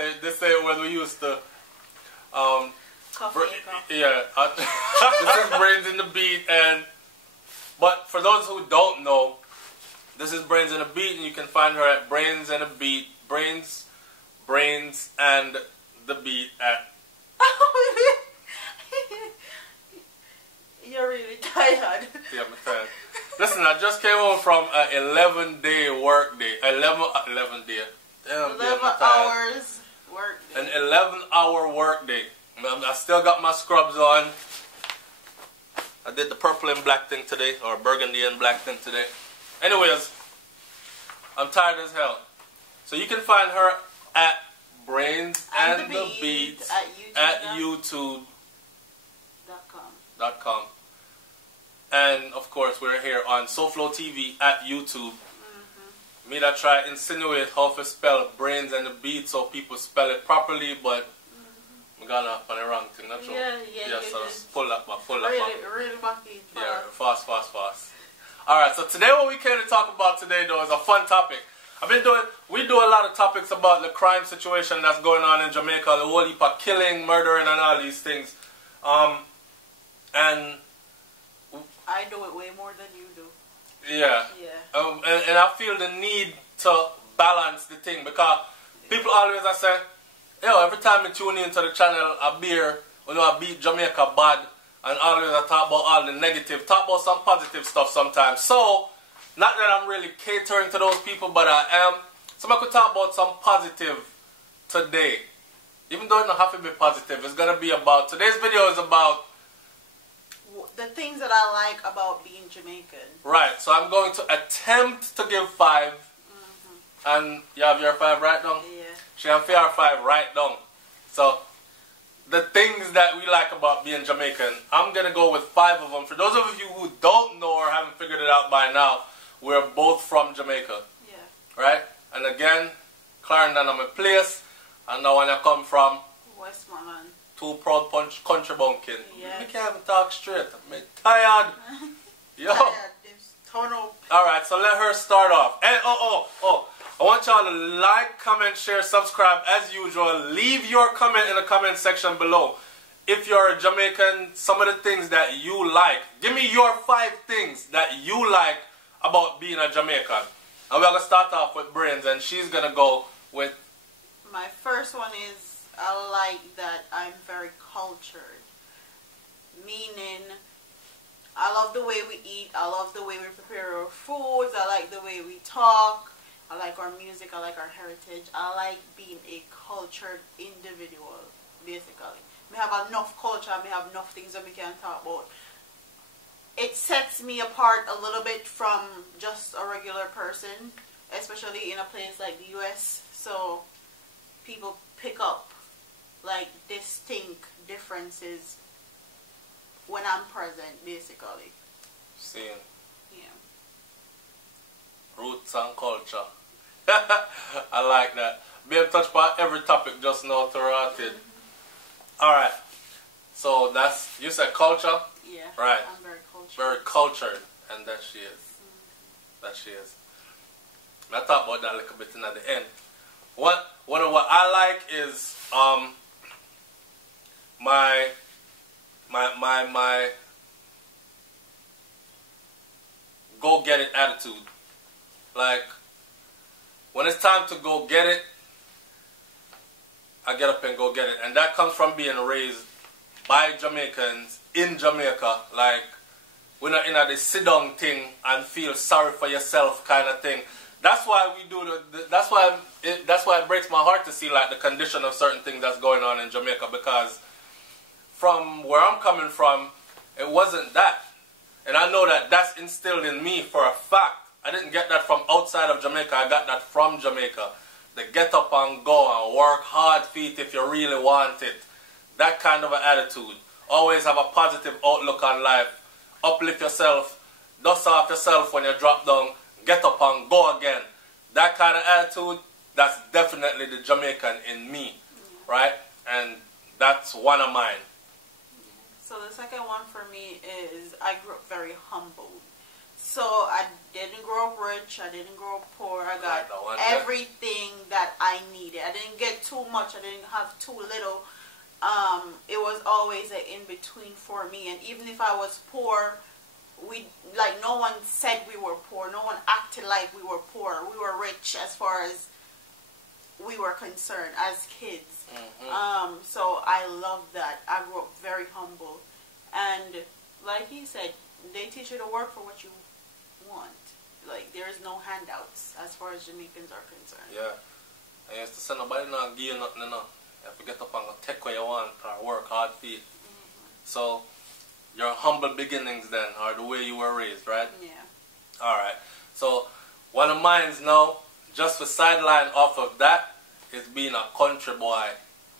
They say when we used to, Coffee. yeah, this is Brains and the Beat, but for those who don't know, this is Brains and the Beat, and you can find her at Brains and the Beat, Brains and the Beat at. You're really tired. Yeah, I'm tired. Listen, I just came home from an 11-day work day. 11 day. Damn, 11 hours work day. An 11-hour work day. I still got my scrubs on. I did the purple and black thing today, or burgundy and black thing today. Anyways, I'm tired as hell. So you can find her at Brains and the Beat at YouTube.com. And of course, we're here on SouFLoTV at YouTube. Me that try insinuate how to spell Brains and the Beat so people spell it properly, but I'm gonna up on the wrong thing, not true? Yeah, so pull that back, Really back in. Yeah, fast. Alright, so today what we came to talk about today though is a fun topic. We do a lot of topics about the crime situation that's going on in Jamaica, the whole heap of killing, murdering and all these things. And I do it way more than you do. Yeah. And I feel the need to balance the thing because people always say, yo, every time I tune into the channel, I beat Jamaica bad, and always I talk about all the negative, talk about some positive stuff sometimes. So, not that I'm really catering to those people, but I am. So I could talk about some positive today. Even though it don't have to be positive, it's going to be about, today's video is about the things that I like about being Jamaican. Right, so I'm going to attempt to give 5. And you have your 5 right down? Yeah. She have your 5 right down. So, the things that we like about being Jamaican, I'm going to go with 5 of them. For those of you who don't know or haven't figured it out by now, we're both from Jamaica. Yeah. Right? And again, Clarendon is my place. And now when I come from Westmoreland. Two proud country bumpkin. Yes. We can't even talk straight. I'm tired. Yo. Alright, so let her start off. And I want y'all to like, comment, share, subscribe as usual. Leave your comment in the comment section below. If you're a Jamaican, some of the things that you like. Give me your 5 things that you like about being a Jamaican. And we're going to start off with Brains, and she's going to go with... My first one is, I like that I'm very cultured. Meaning, I love the way we eat, I love the way we prepare our foods, I like the way we talk, I like our music, I like our heritage. I like being a cultured individual, basically. We have enough culture, we have enough things that we can talk about. It sets me apart a little bit from just a regular person, especially in a place like the US. So people pick up like distinct differences when I'm present, basically. Seeing. Yeah. Roots and culture. I like that. Be able to touch about every topic just now to write it. Alright. So that's, you said culture? Yeah. Right. I'm very cultured. Very cultured. And that she is. That she is. I thought about that a little bit in at the end. What I like is my go get it attitude. Like when it's time to go get it, I get up and go get it. And that comes from being raised by Jamaicans in Jamaica. Like we're not in this sit down thing and feel sorry for yourself kind of thing. That's why we do that's why it breaks my heart to see like the condition of certain things that's going on in Jamaica, because from where I'm coming from, it wasn't that. And I know that that's instilled in me for a fact. I didn't get that from outside of Jamaica, I got that from Jamaica. The get up and go and work hard feet if you really want it. That kind of an attitude. Always have a positive outlook on life. Uplift yourself. Dust off yourself when you drop down. Get up and go again. That kind of attitude, that's definitely the Jamaican in me, right? And that's one of mine. So the second one for me is I grew up very humble. So I didn't grow up rich. I didn't grow up poor. I got everything that I needed. I didn't get too much. I didn't have too little. It was always an in-between for me. And even if I was poor, no one said we were poor. No one acted like we were poor. We were rich as far as we were concerned as kids. So I love that. I grew up very humble. And like he said, they teach you to work for what you want. Like, there is no handouts as far as Jamaicans are concerned. Yeah. I used to say nobody not give you nothing, you know. You have to get up and go take what you want or work hard for it. So, your humble beginnings then are the way you were raised, right? Yeah. Alright. So, one of mine's now, just for sideline off of that, is being a country boy.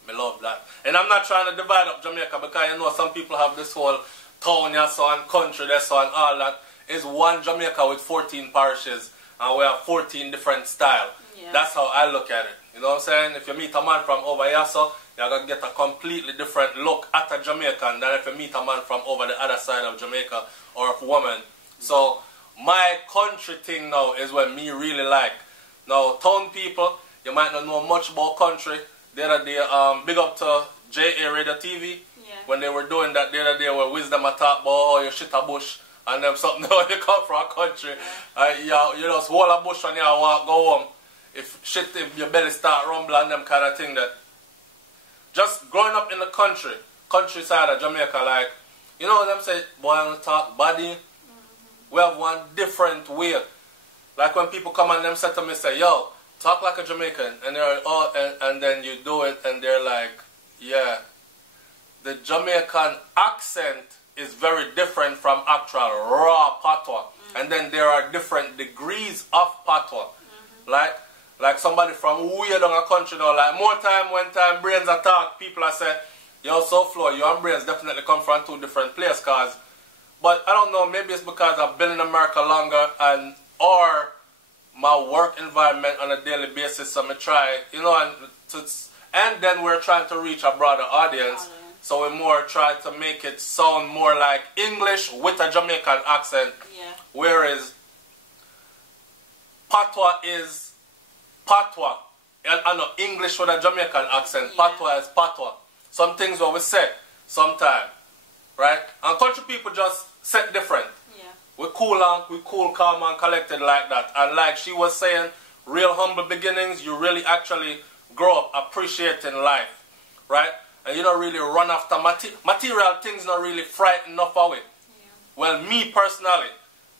I love that. And I'm not trying to divide up Jamaica because you know some people have this whole town, yeah, so and country, there, so and all that. It's one Jamaica with 14 parishes and we have 14 different styles. Yeah. That's how I look at it. You know what I'm saying? If you meet a man from over here, so you're going to get a completely different look at a Jamaican than if you meet a man from over the other side of Jamaica or a woman. So my country thing now is what me really like. Now, town people, you might not know much about country. The other day, big up to JA Radio TV. Yeah. When they were doing that the other day where Wisdom attack about oh, you shit a bush and them something when you come from a country. You just hold a bush and you walk, go home. If your belly start rumbling and them kind of thing that. Just growing up in the countryside of Jamaica, like, you know what I'm saying, boy, I'm talk body. We have one different way. Like when people come and them say to me, say, yo, talk like a Jamaican. And they're and then you do it and they're like, yeah. The Jamaican accent is very different from actual raw patois. And then there are different degrees of patois. Like somebody from way down a country now, like more time when time brains attack, people are say, yo, SouFlo, you and brains definitely come from two different places, cause but I don't know, maybe it's because I've been in America longer and or my work environment on a daily basis, so I try, you know, and then we're trying to reach a broader audience. So we more try to make it sound more like English with a Jamaican accent. Yeah. Whereas patois is patois. I know English with a Jamaican accent. Yeah. Patois is patois. Some things what we say sometimes. Right? And country people just set different. Yeah. We cool, calm and collected like that. And like she was saying, real humble beginnings, you really actually grow up appreciating life. Right? And you don't really run after material things, not really frighten enough of it. Yeah. Well, me personally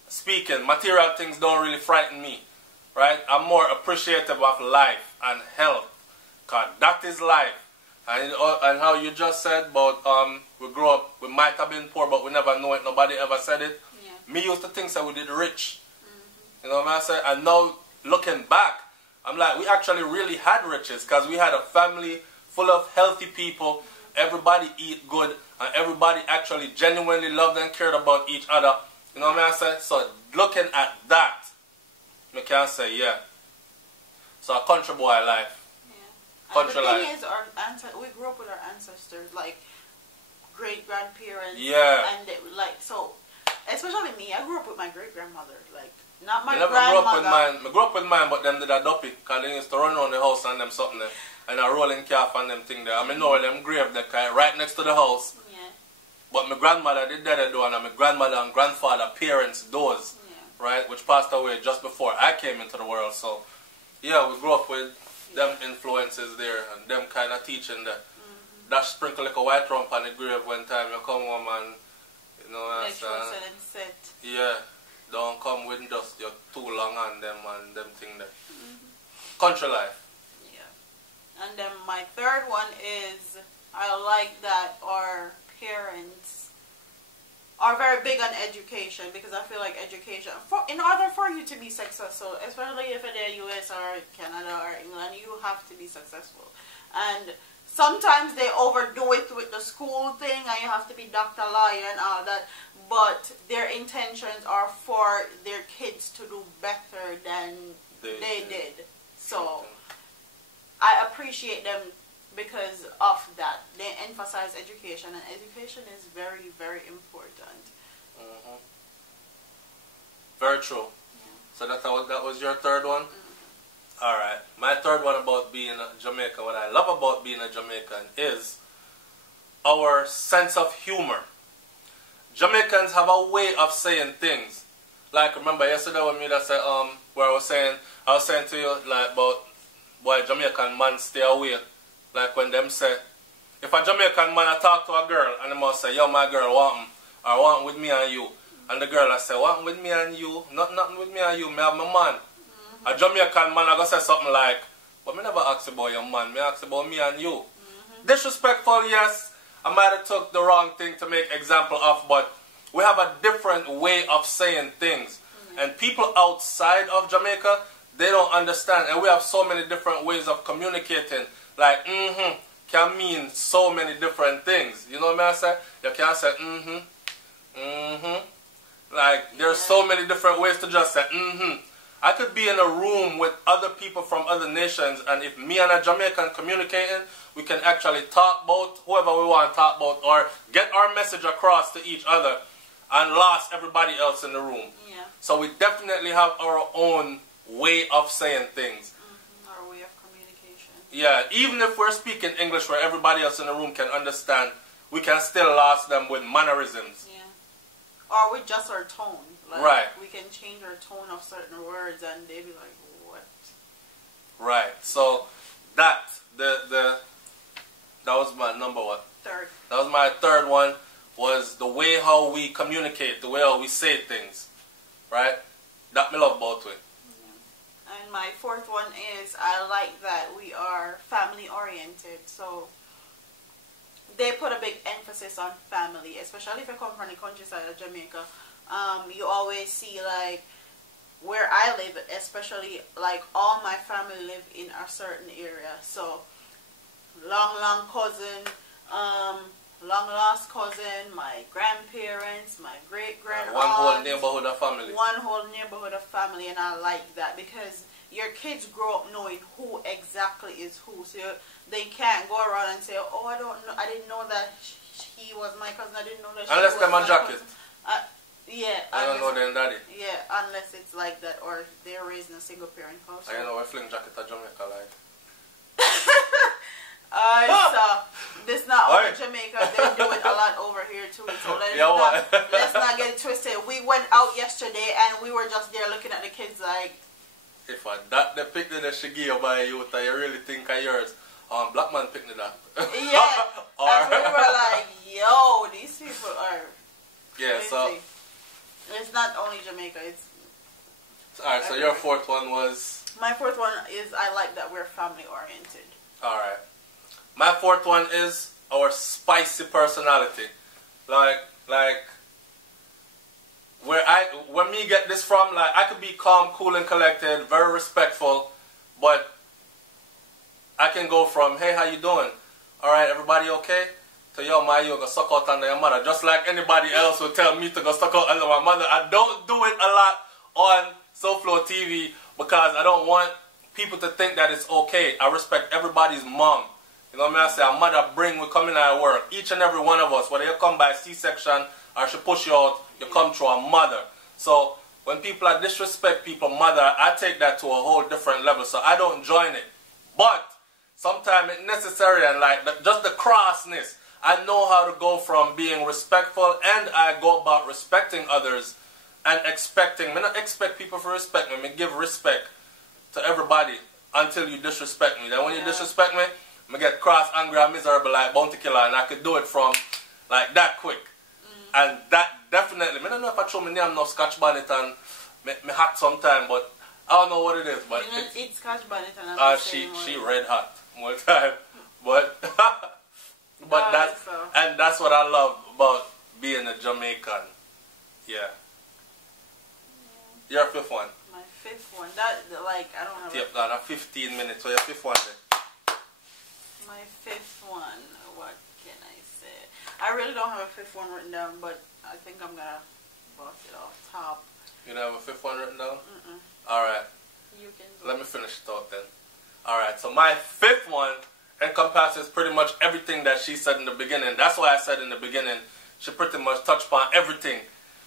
speaking, material things don't really frighten me. Right? I'm more appreciative of life and health. Because that is life. And how you just said about we grew up, we might have been poor, but we never know it. Nobody ever said it. Yeah. Me used to think that we did rich. You know what I'm saying? And now, looking back, I'm like, we actually really had riches. Because we had a family full of healthy people, everybody eat good, and everybody actually genuinely loved and cared about each other. You know what I mean? So looking at that, I can say, yeah. So a country boy life. Yeah. Country and the thing is, we grew up with our ancestors, like great-grandparents. Yeah. And they, like, so, especially me, I grew up with my great-grandmother, like, not my grandmother. I grew up with mine, but them did a duppy, because they used to run around the house and them something there. And a rolling calf and them thing there. I mean, know them grave there, right next to the house. Yeah. But my grandmother did that door, and my grandmother and grandfather, parents' doors, yeah. Right, which passed away just before I came into the world. So, yeah, we grew up with them influences there, and them kind of teaching that. That sprinkle like a white rump on the grave when time you come home and, you know, set. Yeah, don't come with just your too long on them and them thing there. Country life. And then my third one is, I like that our parents are very big on education, because I feel like education, in order for you to be successful, especially if it's the US or Canada or England, you have to be successful. And sometimes they overdo it with the school thing, and you have to be doctor, lawyer and all that, but their intentions are for their kids to do better than they did. So I appreciate them because of that. They emphasize education, and education is very, very important. Very true. So that was your third one? Alright. My third one about being a Jamaican, what I love about being a Jamaican is our sense of humor. Jamaicans have a way of saying things. Like, remember yesterday when me that said, where I was saying to you, like, about why Jamaican man stay away. Like when them say, if a Jamaican man I talk to a girl and they must say, yo, my girl, want him, or want with me and you. And the girl I say, want with me and you? Nothing with me and you, me have my man. A Jamaican man I go say something like, but me never ask about your man, me ask about me and you. Disrespectful, yes. I might have took the wrong thing to make example of, but we have a different way of saying things. And people outside of Jamaica, they don't understand. And we have so many different ways of communicating. Like, can mean so many different things. You know what I say? You can't say, Like, there's so many different ways to just say, I could be in a room with other people from other nations, and if me and a Jamaican communicating, we can actually talk about whoever we want to talk about, or get our message across to each other and lost everybody else in the room. Yeah. So we definitely have our own way of saying things. Our way of communication. Yeah, even if we're speaking English where everybody else in the room can understand, we can still lost them with mannerisms. Yeah. Or with just our tone. Like, right. We can change our tone of certain words and they be like, what? Right. So that was my number one. Third. That was my third one, was the way how we communicate, the way how we say things. Right? That me love about it. Yeah. And my fourth one is, I like that we are family oriented. So they put a big emphasis on family, especially if you come from the countryside of Jamaica. You always see, like, where I live, especially, like, all my family live in a certain area. So long cousin, long lost cousin, my grandparents, my great-grandaunt. One whole neighborhood of family. One whole neighborhood of family, and I like that because your kids grow up knowing who exactly is who. So they can't go around and say, oh, I didn't know that he was my cousin. I didn't know that she unless was they're my jacket. Yeah. I don't know their daddy. Yeah, unless it's like that, or they're raised in a single parent house. I know I fling jacket at Jamaica like. So this not only Jamaica, they do it a lot over here too. So let's not get it twisted. We went out yesterday and we were just there looking at the kids like, if that the picture that she give by you, that you really think of yours, black man picnic that. Yeah. And we were like, yo, these people are crazy. So it's not only Jamaica, it's alright, so your fourth one was? My fourth one is, I like that we're family oriented. Alright. My fourth one is our spicy personality. Like where me get this from, like, I could be calm, cool and collected, very respectful, but I can go from, hey, how you doing? Alright, everybody okay? To, yo, my, you go suck out under your mother. Just like anybody else would tell me to go suck out under my mother. I don't do it a lot on SouFLoTV because I don't want people to think that it's okay. I respect everybody's mom. You know what I mean? I say, a mother bring, we come in at work. Each and every one of us, whether you come by C-section or she push you out, you come through a mother. So when people are disrespect people, mother, I take that to a whole different level. So I don't join it. But sometimes it's necessary, and like just the crossness. I know how to go from being respectful, and I go about respecting others and expecting. I don't expect people to respect me. I give respect to everybody until you disrespect me. Then when you disrespect me, I get cross, angry, and miserable like Bounty Killer, and I could do it from like that quick. And that definitely, I don't know if I throw my name no Scotch bonnet and me hot sometime, but I don't know what it is. But you don't eat Scotch bonnet and she red hot more time, but. But that's what I love about being a Jamaican. Yeah. Your fifth one. My fifth one. That, like, I don't have. Yep, a 15 minutes. So your fifth one then. My fifth one. What can I say? I really don't have a fifth one written down, but I think I'm gonna bust it off top. You don't have a fifth one written down? Mm-mm. All right. You can. Let me finish the thought then. All right. So my fifth one encompasses pretty much everything that she said in the beginning. That's why I said in the beginning, she pretty much touched upon everything,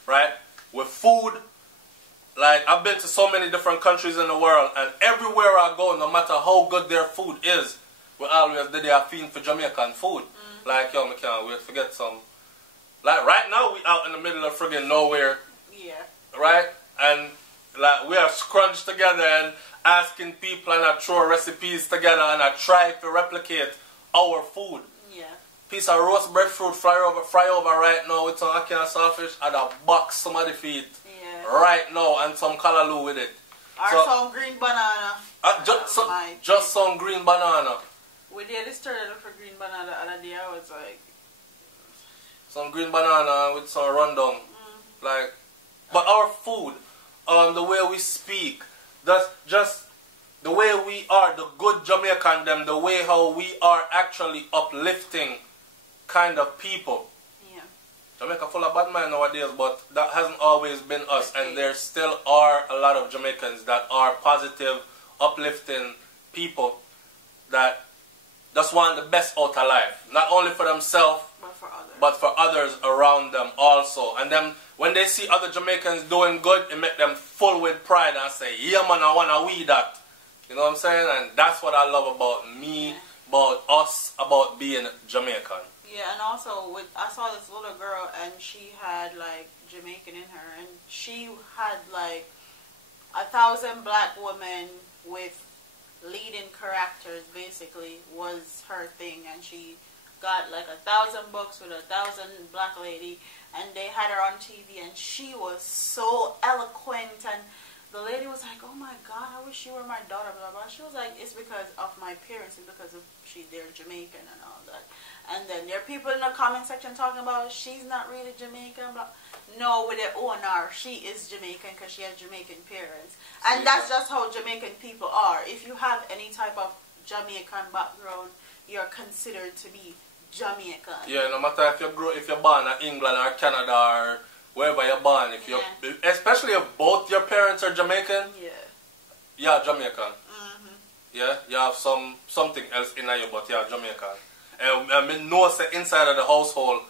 right? With food, like, I've been to so many different countries in the world, and everywhere I go, no matter how good their food is, we always did a fiend for Jamaican food. Like, yo, I can't wait to get some. Like, right now, we out in the middle of friggin' nowhere. Yeah. Right? And, like, we are scrunched together and asking people, and I throw recipes together, and I try to replicate our food. Yeah. Piece of roast breadfruit fry over right now with some ackee and saltfish, and a box somebody feet. Yeah. Right now, and some callaloo with it. Or so, some green banana. Just some green banana. We did started for green banana the other day. I was like, some green banana with some rundown. Like, but our food, the way we speak, that's just the way we are, the good Jamaican them, the way how we are actually uplifting kind of people. Yeah. Jamaica full of bad mind nowadays, but that hasn't always been us, and there still are a lot of Jamaicans that are positive, uplifting people that just want the best out of life, not only for themselves, but for others around them also. And then when they see other Jamaicans doing good, it makes them full with pride and say, yeah man, I want to we that. You know what I'm saying? And that's what I love about me, about us, about being Jamaican. Yeah, and also I saw this little girl, and she had like Jamaican in her, and she had like 1,000 black women with leading characters, basically, was her thing, and she got like 1,000 books with 1,000 black lady, and they had her on TV, and she was so eloquent, and the lady was like, oh my God, I wish you were my daughter, blah, blah. She was like, it's because of my parents, and because of they're Jamaican and all that. And then there are people in the comment section talking about, she's not really Jamaican, blah. No, with their own R, she is Jamaican because she has Jamaican parents. And that's just how Jamaican people are. If you have any type of Jamaican background, you're considered to be Jamaican. Yeah, no matter if you're born in England or Canada or wherever you're born, especially if both your parents are Jamaican, you're Jamaican. Yeah, you have something else in you, but you're Jamaican. And I mean, no, inside of the household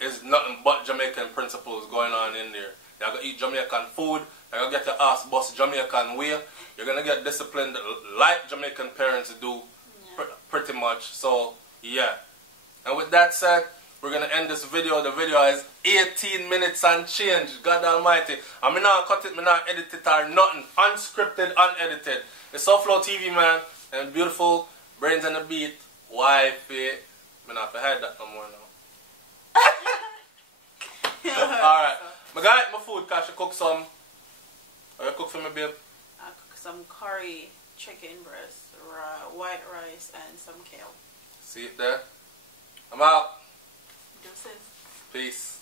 is nothing but Jamaican principles going on in there. You're going to eat Jamaican food, you're going to get your ass bust Jamaican way, you're going to get disciplined like Jamaican parents do, pretty much. So, yeah. And with that said, we're going to end this video. The video is 18 minutes and change. God almighty. I'm not cut it, I'm not edit it or nothing. Unscripted, unedited. It's SouFLoTV, man. And beautiful Brains and the Beat. Wifey. I'm not hide that no more now. Alright. I got my food because she cook some. Or you cook for me, babe? I cook some curry, chicken breast, white rice, and some kale. See it there? I'm out. Deuces. Peace.